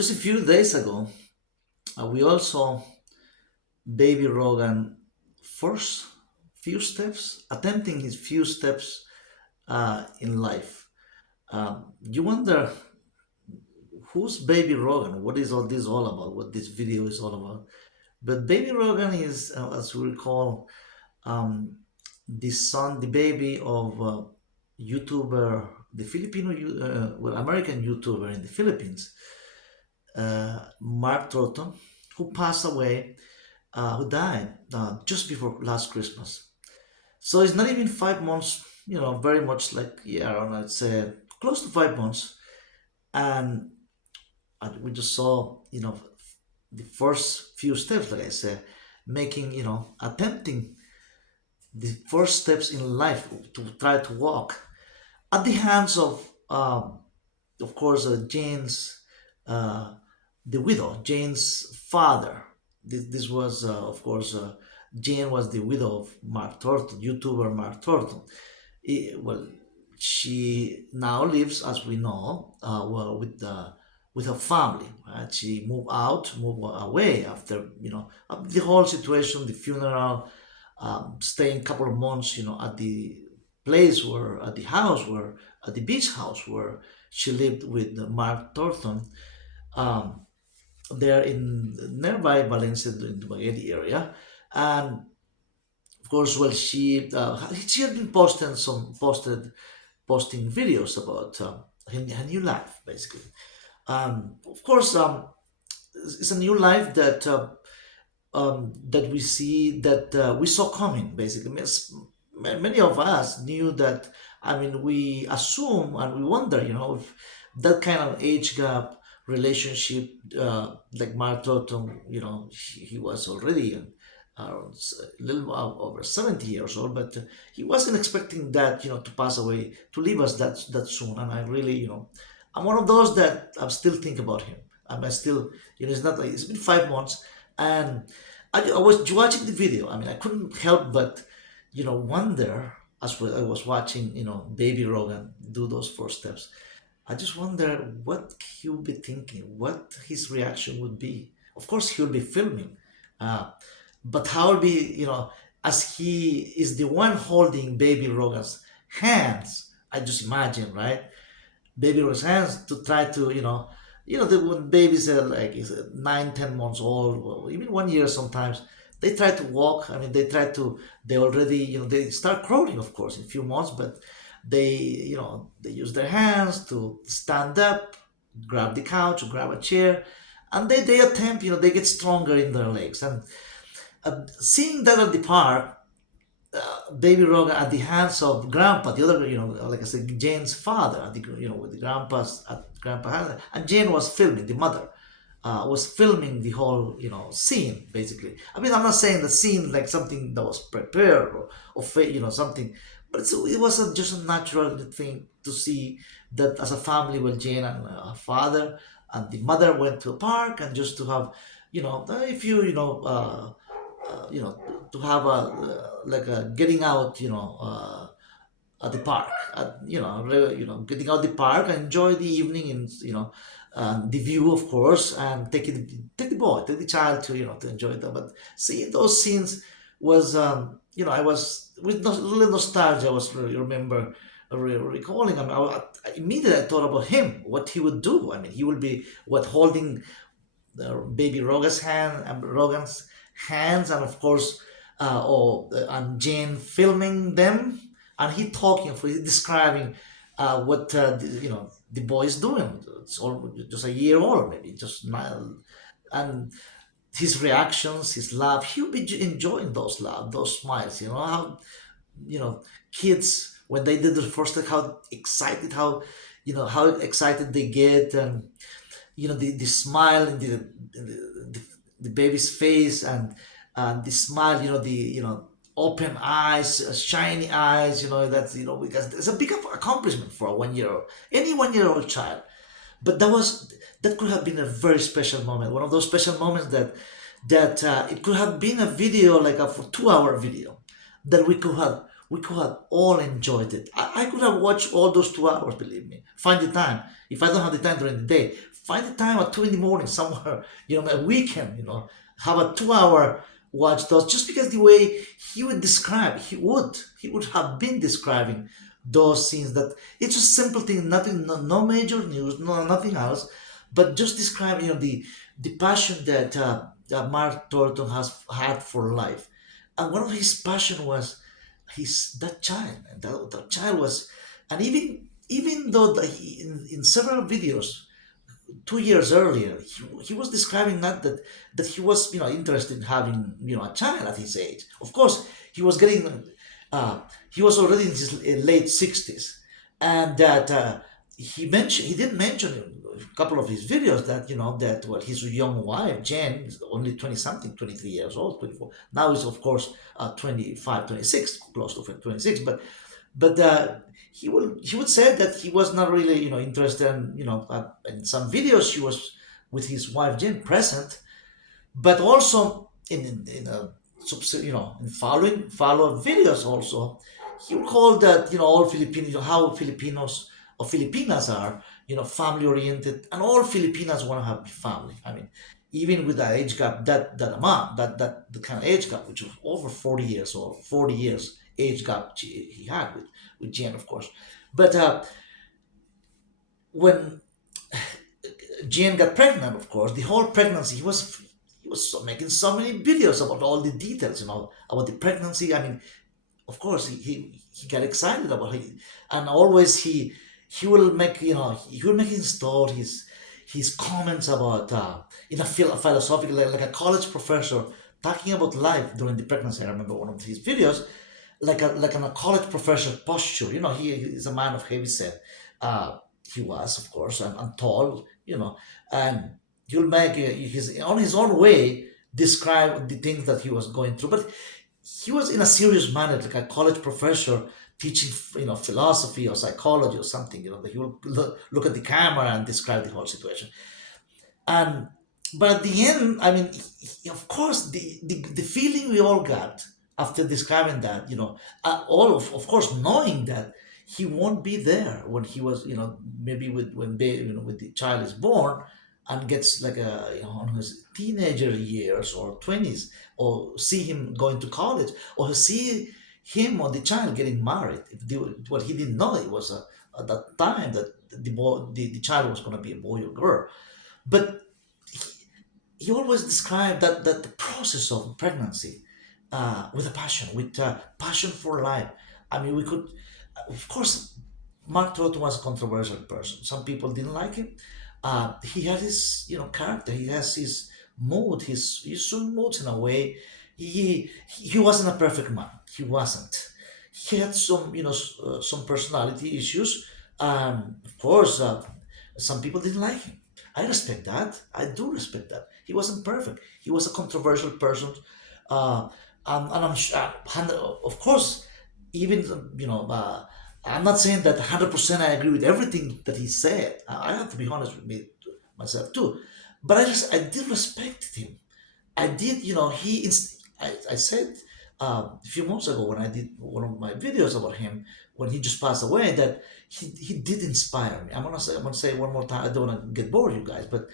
Just a few days ago, we all saw baby Rogan first few steps, attempting his few steps in life. You wonder who's baby Rogan? What is all this all about? What this video is all about? But baby Rogan is, as we recall, um, the son, the baby of YouTuber, the American YouTuber in the Philippines, Mark Thornton, who passed away, who died just before last Christmas. So it's not even 5 months, very much like, yeah, I don't know, it's close to 5 months. And we just saw, the first few steps, like I said, making, attempting the first steps in life to try to walk at the hands of course, Jane's, uh, the widow, Jane's father. This was, of course, Jane was the widow of Mark Thornton, YouTuber Mark Thornton. Well, she now lives, as we know, well, with her family. Right? She moved away after the whole situation, the funeral, staying a couple of months, at the at the house where, at the beach house where she lived with Mark Thornton, um, there in nearby Valencia, in the Dumaguete area. And of course, well, she had been posting videos about her new life, basically. Of course, it's a new life that we see, that we saw coming. Basically, many of us knew that. I mean, we assume and we wonder, if that kind of age gap relationship, like Mark Totem, he was already a little over 70 years old, but he wasn't expecting that, to pass away, to leave us that soon. And I really, I'm one of those that I still think about him. I still, it's not like it's been 5 months, and I was watching the video. I mean, I couldn't help but, wonder as I was watching, Baby Rogan do those first steps. I just wonder what he would be thinking, what his reaction would be. Of course, he'll be filming, uh, but how will be, as he is the one holding Baby Rogan's hands. I just imagine, right? Baby Rogan's hands to try to, when babies are like 9, 10 months old, or even 1 year sometimes, they try to walk. I mean, they already, they start crawling, of course, in a few months, but they use their hands to stand up, grab the couch, grab a chair, and they attempt, they get stronger in their legs. And seeing that at the park, Baby Rogan at the hands of Grandpa, the other, like I said, Jane's father, at the, with the grandpa's at Grandpa hand, and Jane was filming, the mother, was filming the whole, scene basically. I mean, I'm not saying the scene like something that was prepared or something, but it was just a natural thing to see that as a family, well, Jane and her father and the mother went to a park, and just to have, if to have a like a getting out, at the park, getting out the park and enjoy the evening, and the view, of course, and take the child to, to enjoy that. But seeing those scenes was, I was with little nostalgia. I was remember recalling. I mean, immediately I thought about him, what he would do. I mean, he would be what holding baby Rogan's hands, and of course, and Jane filming them, and he talking, for describing what the boy is doing. It's all just a year old, maybe just nine, and his reactions, his laugh. He'll be enjoying those laugh, those smiles. You know how, kids when they did the first time, how excited they get, and the smile in the baby's face, and the smile, the open eyes, shiny eyes, that's, because it's a big accomplishment for a 1 year old, any 1 year old child. But that could have been a very special moment, one of those special moments that it could have been a video, like a for 2 hour video, that we could have all enjoyed it. I could have watched all those 2 hours, believe me. Find the time. If I don't have the time during the day, find the time at 2 in the morning somewhere, a weekend, have a 2 hour watch those, just because the way he would have been describing those scenes, that it's just simple thing, nothing, no major news, no nothing else, but just describing, the passion that Mark Thornton has had for life. And one of his passion was that child. And that child was, and even though in several videos 2 years earlier, he was describing that he was, interested in having, a child at his age. Of course, he was getting, he was already in his late 60s, and that he did mention in a couple of his videos that, that, well, his young wife Jen is only 20 something, 23 years old, 24 now, is of course 25, 26, close to 26, but he would say that he was not really, interested in, in some videos he was with his wife Jen present, but also in in following follow videos also, he would call that, all Filipinos, how Filipinos or Filipinas are, family oriented, and all Filipinas want to have a family. I mean, even with that age gap, that amount, that the kind of age gap, which was over 40 years, or 40 years age gap he had with Jen, of course. But when Jen got pregnant, of course, the whole pregnancy, he was making so many videos about all the details, about the pregnancy. I mean, of course, he got excited about it, and always he will make, he will make his thought, his comments about, in a philosophical, like a college professor talking about life during the pregnancy. I remember one of his videos, like a college professor posture. He is a man of heavy set. He was, of course, and tall. And he'll make, his on his own way, describe the things that he was going through, but he was in a serious manner, like a college professor teaching, philosophy or psychology or something. That he will look at the camera and describe the whole situation. And but at the end, I mean, of course, the feeling we all got after describing that, all of course, knowing that he won't be there when he was, maybe when the child is born and gets like a, on his teenager years or 20s, or see him going to college, or see him or the child getting married. What he didn't know, it was at that time that the child was going to be a boy or girl. But he always described that the process of pregnancy, with a passion, with passion for life. I mean, we could, of course, Mark Thornton was a controversial person. Some people didn't like him. He had his, character. He has his mood. His swing moods in a way. He wasn't a perfect man. He wasn't. He had some, some personality issues. Of course, some people didn't like him. I respect that. I do respect that. He wasn't perfect. He was a controversial person. Uh, and I'm sure, of course, even, I'm not saying that 100% I agree with everything that he said. I have to be honest with myself too. But I did respect him. I did, I said, a few months ago when I did one of my videos about him, when he just passed away, that he did inspire me. I'm gonna say one more time. I don't want to get bored, you guys, but,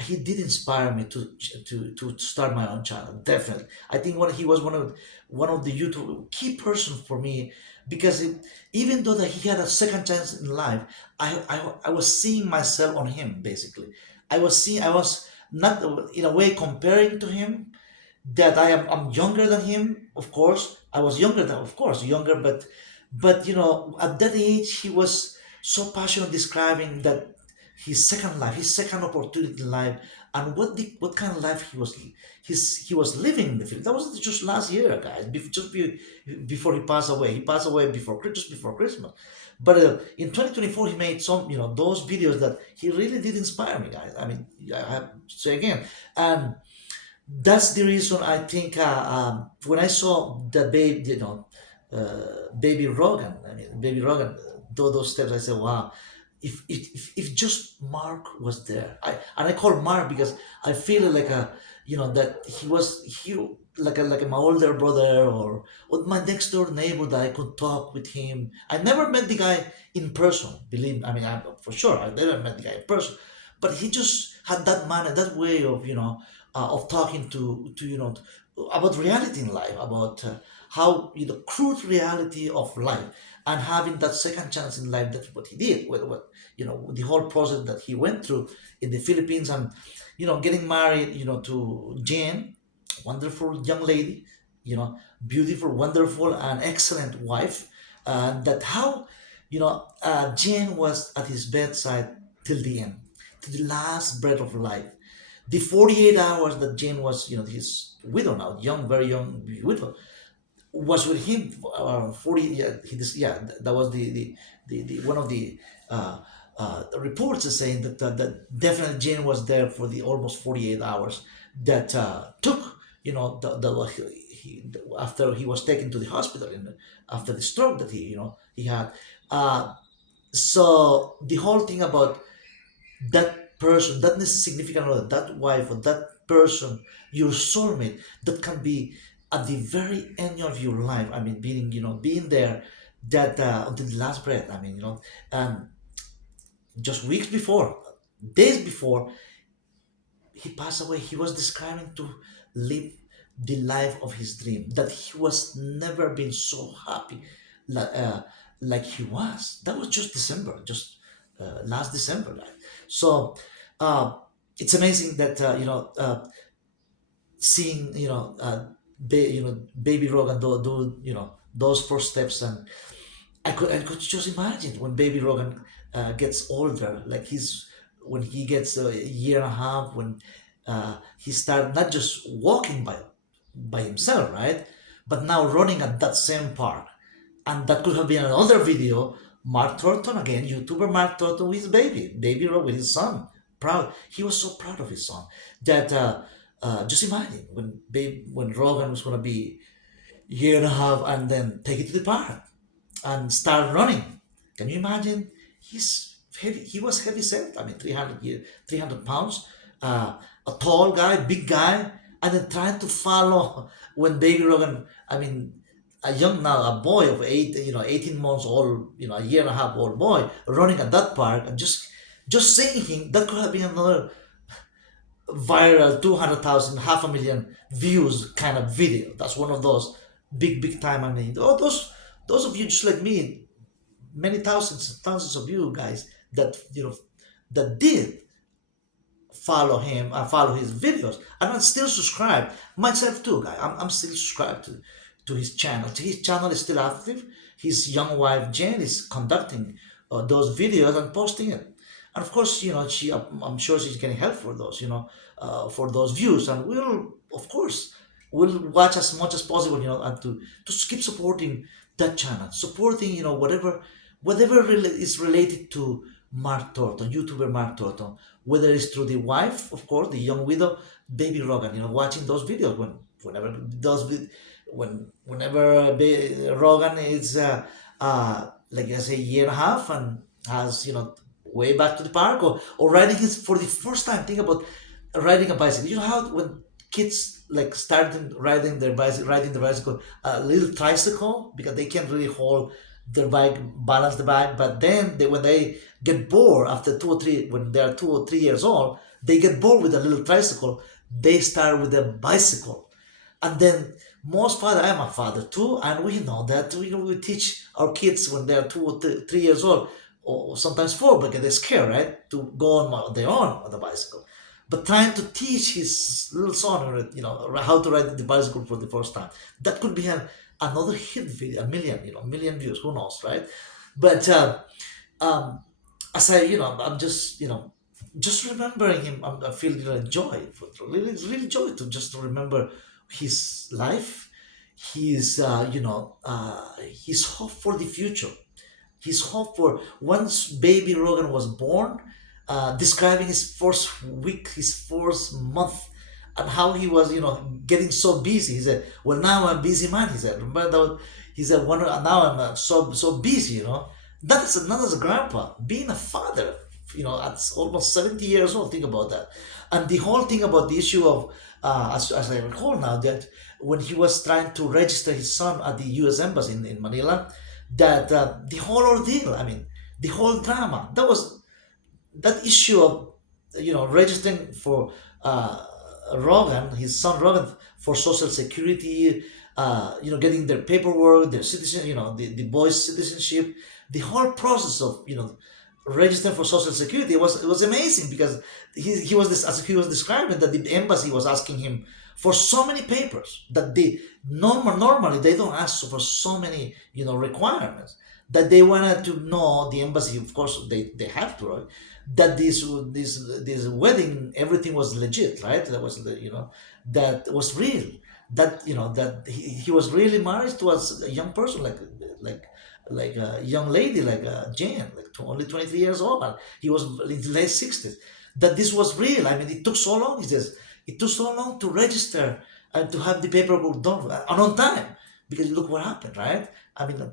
he did inspire me to start my own channel. Definitely, I think he was one of the YouTube key person for me, because even though that he had a second chance in life, I was seeing myself on him, basically. I was not, in a way, comparing to him, that I'm younger than him. Of course, I was younger than, of course, younger, but at that age, he was so passionate describing that his second life, his second opportunity in life, and what kind of life he was living in the field. That was just last year, guys. Before he passed away. He passed away just before Christmas. But in 2024, he made some, those videos that he really did inspire me, guys. I mean, I have to say again, and that's the reason I think, when I saw the baby, baby Rogan. I mean, baby Rogan. Those steps, I said, wow. If just Mark was there, I call Mark because I feel like that he like my older brother, or my next door neighbor, that I could talk with him. I never met the guy in person. Believe me, I mean, for sure, I never met the guy in person, but he just had that manner, that way of of talking to about reality in life, about how crude reality of life, and having that second chance in life. That's what he did. What the whole process that he went through in the Philippines, and getting married to Jane, wonderful young lady, beautiful, wonderful, and excellent wife. That how Jane was at his bedside till the end, to the last breath of life. The 48 hours that Jane was, his widow now, young, very young widow, was with him around 40. Yeah, that was the one of the reports is saying that definitely Jane was there for the almost 48 hours that took, after he was taken to the hospital, and after the stroke that he had. Uh, so the whole thing about that person, that significant other, that wife, or that person, your soulmate, that can be at the very end of your life. I mean, being there, that until the last breath. I mean, just weeks before, days before he passed away, he was describing to live the life of his dream. That he was never been so happy, like, like he was. That was just December, just last December, right? So uh, it's amazing that seeing baby Rogan do those first steps. And I could just imagine when baby Rogan gets older, like he's when he gets a year and a half, when he start not just walking by himself, right, but now running at that same park. And that could have been another video. Mark Thornton again, YouTuber Mark Thornton with his baby Rogan, with his son. Proud, he was so proud of his son that just imagine when Rogan was gonna be year and a half, and then take it to the park and start running. Can you imagine? He's heavy. He was heavy set. I mean, 300 pounds, a tall guy, big guy, and then trying to follow when Baby Rogan. I mean, a young now, a boy of 18 months old, a year and a half old boy running at that park, and just seeing him, that could have been another viral 200,000, half a million views kind of video. That's one of those big time. I mean, those of you just like me, many thousands of you guys that that did follow him, follow his videos, and I'm still subscribed myself too, guy. I'm still subscribed to his channel. His channel is still active. His young wife Jane is conducting those videos and posting it. And of course, I'm sure she's getting help for those, for those views. And we'll watch as much as possible, and to keep supporting that channel, supporting, whatever is related to Mark Thornton, YouTuber Mark Thornton, whether it's through the wife, of course, the young widow, Baby Rogan, watching those videos whenever those whenever Rogan is like I say, year and a half, and has way back to the park, or riding his for the first time. Think about riding a bicycle. You know how when kids like starting riding the bicycle, a little tricycle, because they can't really hold their bike, balance the bike. But then when they get bored after 2 or 3, when they are 2 or 3 years old, they get bored with a little tricycle. They start with a bicycle, and then most father, I'm a father too, and we know that we teach our kids when they're 2 or 3 years old, or sometimes 4, because they're scared, right, to go on their own on the bicycle. But trying to teach his little son, or how to ride the bicycle for the first time, that could be another hit video, a million views, who knows, right? But um, as I'm just remembering him. I feel joy, really joy to just remember his life, his hope for the future, his hope for once baby Rogan was born, describing his first week, his first month, and how he was, getting so busy. He said, "Well, now I'm a busy man." He said, "Remember that?" He said, Now I'm so busy." Not as a grandpa, being a father. At almost 70 years old. Think about that, and the whole thing about the issue of, as I recall now, that when he was trying to register his son at the U.S. Embassy in Manila, that the whole ordeal. I mean, the whole drama. That issue of registering for Rogan, his son Rogan, for Social Security, getting their paperwork, their citizen, the boy's citizenship, the whole process of registering for Social Security it was amazing because he was this as he was describing that the embassy was asking him for so many papers that they normally they don't ask for so many requirements that they wanted to know the embassy of course they have to, right, that this wedding everything was legit, right, that was that was real, that that he was really married to a young person like like a young lady like Jane, like only 23 years old, and he was in his late 60s, that this was real. I mean, it took so long, he says, it took so long to register and to have the paperwork done and on time, because look what happened, right? I mean,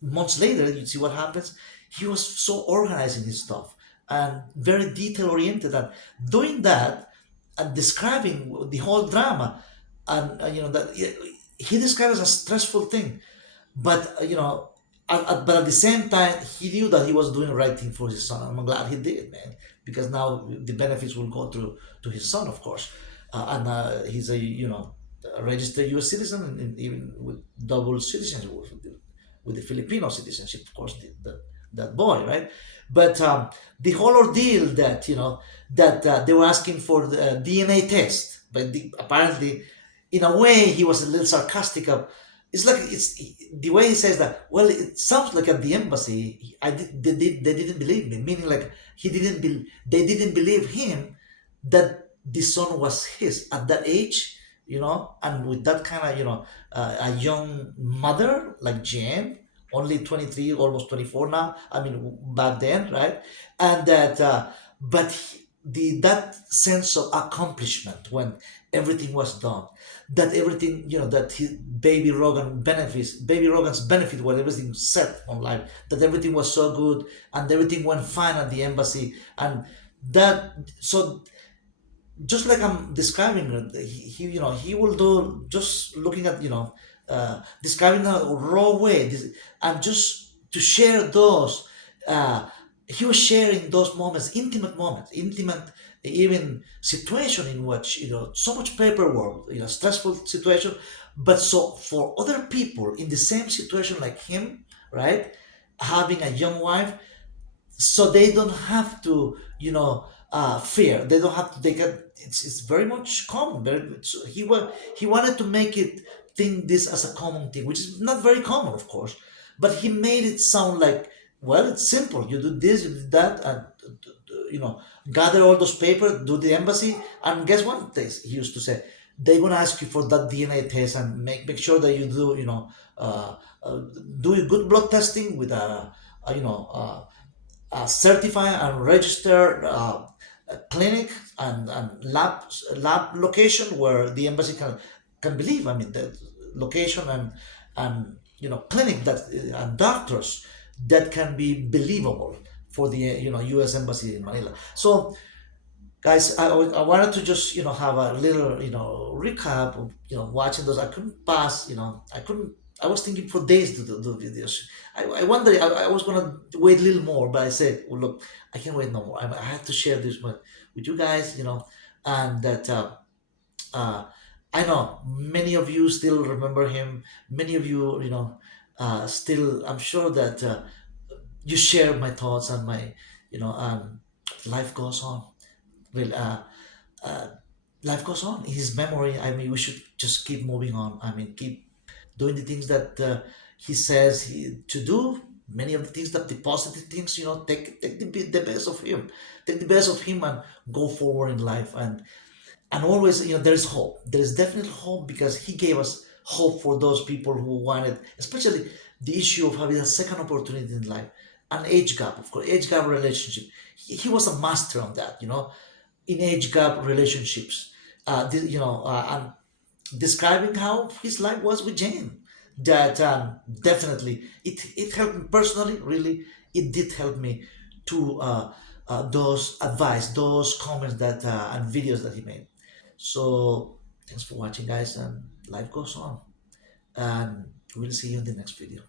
months later, you see what happens. He was so organized in his stuff and very detail oriented, and doing that and describing the whole drama, and that he described it as a stressful thing, but but at the same time, he knew that he was doing the right thing for his son. I'm glad he did, man, because now the benefits will go to his son, of course, and he's a a registered U.S. citizen, and even with double citizenship with the Filipino citizenship, of course, that boy, right? But the whole ordeal that that they were asking for the DNA test, but apparently, in a way, he was a little sarcastic. It's like it's the way he says that. Well, it sounds like at the embassy, they didn't believe me. Meaning, like they didn't believe him that the son was his at that age, and with that kind of a young mother like Jane, only 23, almost 24 now. I mean, back then, right? And that, but the that sense of accomplishment when everything was done, that everything that his baby Rogan's benefit when everything set on life, that everything was so good and everything went fine at the embassy, and that so just like I'm describing it, he will do just looking at describing a raw way, and just to share those. Uh, he was sharing those moments, intimate, even situation in which so much paperwork, stressful situation, but so for other people in the same situation like him, right, having a young wife, so they don't have to fear, they don't have to take it. It's very much common, so he wanted to make it think this as a common thing, which is not very common, of course, but he made it sound like, well, it's simple, you do this, you do that, and you know gather all those papers, do the embassy, and guess what, he used to say, they're going to ask you for that DNA test, and make sure that you do uh, uh, do a good blood testing with a certified and registered clinic and lab location where the embassy can believe. I mean, the location and clinic that and doctors that can be believable for the U.S. embassy in Manila. So guys, I wanted to just have a little recap of watching those. I couldn't pass, I couldn't. I was thinking for days to do videos. I wonder, I was gonna wait a little more, but I said, well, look, I can't wait no more. I have to share this with you guys, and that uh, I know many of you still remember him. Many of you, still, I'm sure that you share my thoughts and my, life goes on. Well, uh, life goes on. His memory, I mean, we should just keep moving on. I mean, keep doing the things that he says to do. Many of the things, that the positive things, take the best of him, take the best of him, and go forward in life. And always, there is hope. There is definitely hope, because he gave us hope for those people who wanted, especially the issue of having a second opportunity in life, an age gap, of course, age gap relationship. He was a master on that, in age gap relationships. And describing how his life was with Jane. That definitely it helped me personally. Really, it did help me to those advice, those comments that and videos that he made. So thanks for watching, guys, and life goes on. And we'll see you in the next video.